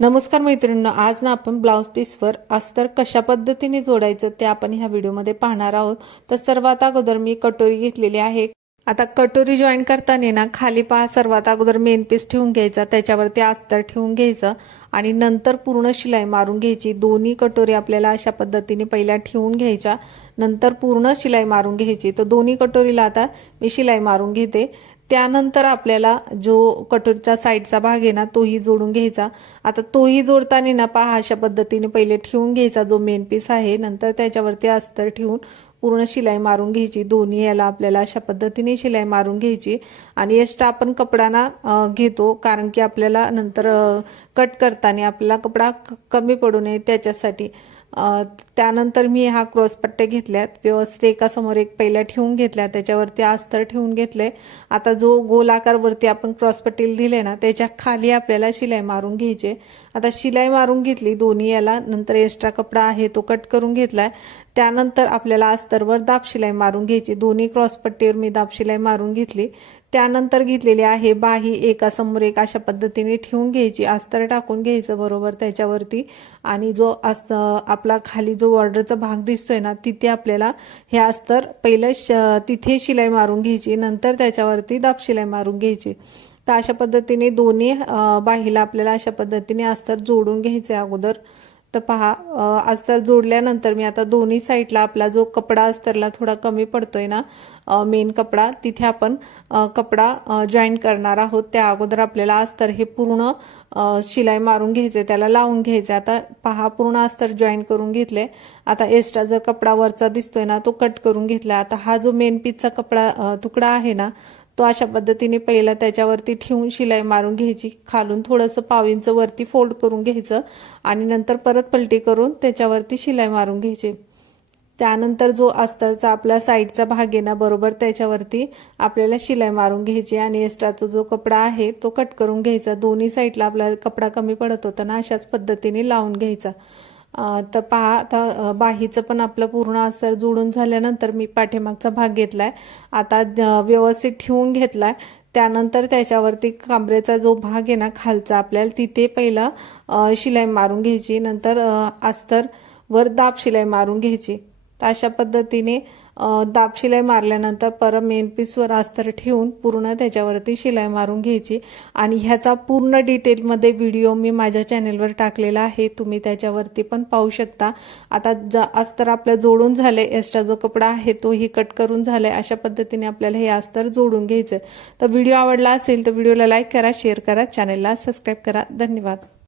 नमस्कार मैत्रिणींनो, आज ना आपण ब्लाउज पीसवर अस्तर कशा पद्धतीने जोडायचं ते आपण ह्या व्हिडिओमध्ये पाहणार आहोत। तर सर्वात अगोदर मी कटोरी घेतलेली आहे। आता कटोरी जॉईन करताना ना खाली पहा, सर्वात अगोदर मेन पीस ठेवून घ्यायचा, त्याच्यावरती अस्तर ठेवून घ्यायचं आणि नंतर पूर्ण शिलाई मारून घ्यायची। दोन्ही कटोरी आपल्याला अशा पद्धतीने पहिला ठेवून घ्यायच्या, नंतर पूर्ण शिलाई मारून घ्यायची। तर दोन्ही कटोरीला आता मी शिलाई मारून घेते। त्यानंतर आपल्याला जो कटोरीचा साईडचा भाग आहे ना तोही जोडून घ्यायचा। आता तोही जोडताना ना पहा, अशा पद्धतीने पहिले ठेवून घ्यायचा जो मेन पीस आहे, नंतर त्याच्यावरती अस्तर ठेवून पूर्ण शिलाई मारून घ्यायची। दोन्ही याला आपल्याला अशा पद्धतीने शिलाई मारून घ्यायची आणि एक्स्ट्रा आपण कपडा ना घेतो, कारण की आपल्याला नंतर कट करताना आपल्याला कपडा कमी पडू नये त्याच्यासाठी। त्यानंतर मी हा क्रॉस पट्टे घेतल्यात, व्यवस्थित एकासमोर एक पहिल्या ठेवून घेतल्या, त्याच्यावरती अस्तर ठेवून घेतले। आता जो गोलाकार वरती आपण क्रॉस पट्टी दिले ना त्याच्या खाली आपल्याला शिलाई मारून घ्यायची। आता शिलाई मारून घेतली दोन्ही याला, नंतर एक्स्ट्रा कपडा आहे तो कट करून घेतलाय। त्यानंतर आपल्याला अस्तरवर दाब शिलाई मारून घ्यायची। दोन्ही क्रॉस पट्टीवर मी दाब शिलाई मारून घेतली। त्यानंतर घेतलेली आहे बाही, एकासमोर एक अशा पद्धतीने ठेवून घ्यायची, अस्तर टाकून घ्यायचं बरोबर त्याच्यावरती। आणि जो आपला खाली जो बॉर्डरचा भाग दिसतोय ना तिथे आपल्याला हे अस्तर पहिलं तिथे शिलाई मारून घ्यायची, नंतर त्याच्यावरती दाब शिलाई मारून घ्यायची। तर अशा पद्धतीने दोन्ही बाहीला आपल्याला अशा पद्धतीने अस्तर जोडून घ्यायचे अगोदर। तर पहा, अस्तर जोडल्यानंतर मी आता दोन्ही साईडला आपला जो कपडा अस्तरला थोडा कमी पडतोय ना मेन कपडा, तिथे आपण कपडा जॉईन करणार आहोत। त्या अगोदर आपल्याला अस्तर हे पूर्ण शिलाई मारून घ्यायचे, त्याला लावून घ्यायचे। आता पहा, पूर्ण अस्तर जॉईन करून घेतले। आता एक्स्ट्रा जर कपडा वरचा दिसतोय ना तो कट करून घेतला। आता हा जो मेन पीसचा कपडा तुकडा आहे ना तो अशा पद्धतीने पहिला त्याच्यावरती ठेवून शिलाई मारून घ्यायची, खालून थोडंसं पाव इंच वरती फोल्ड करून घ्यायचं आणि नंतर परत पलटी करून त्याच्यावरती शिलाई मारून घ्यायची। त्यानंतर जो अस्तरचा आपला साईडचा भाग आहे ना बरोबर त्याच्यावरती आपल्याला शिलाई मारून घ्यायची आणि एक्स्ट्राचा जो कपडा आहे तो कट करून घ्यायचा। दोन्ही साईडला आपला कपडा कमी पडत होता ना अशाच पद्धतीने लावून घ्यायचा। तर पहा, आता बाहीचं पण आपलं पूर्ण अस्तर जोडून झाल्यानंतर मी पाठीमागचा भाग घेतलाय, आता व्यवस्थित ठेवून घेतलाय। त्यानंतर त्याच्यावरती कमरेचा जो भाग आहे ना खालचा आपल्याला तिथे पहिला शिलाई मारून घ्यायची, नंतर अस्तर वर दाब शिलाई मारून घ्यायची। तर अशा पद्धतीने दाब शिलाई मारल्यानंतर परत मेन पीसवर अस्तर ठेवून पूर्ण त्याच्यावरती शिलाई मारून घ्यायची। आणि ह्याचा पूर्ण डिटेलमध्ये व्हिडिओ मी माझ्या चॅनेलवर टाकलेला आहे, तुम्ही त्याच्यावरती पण पाहू शकता। आता अस्तर आपलं जोडून झाले, एक्स्ट्रा जो कपडा आहे तोही कट करून झालाय, अशा पद्धतीने आपल्याला हे अस्तर जोडून घ्यायचं। तर व्हिडिओ आवडला असेल तर व्हिडिओला लाईक करा, शेअर करा, चॅनेलला सबस्क्राईब करा। धन्यवाद।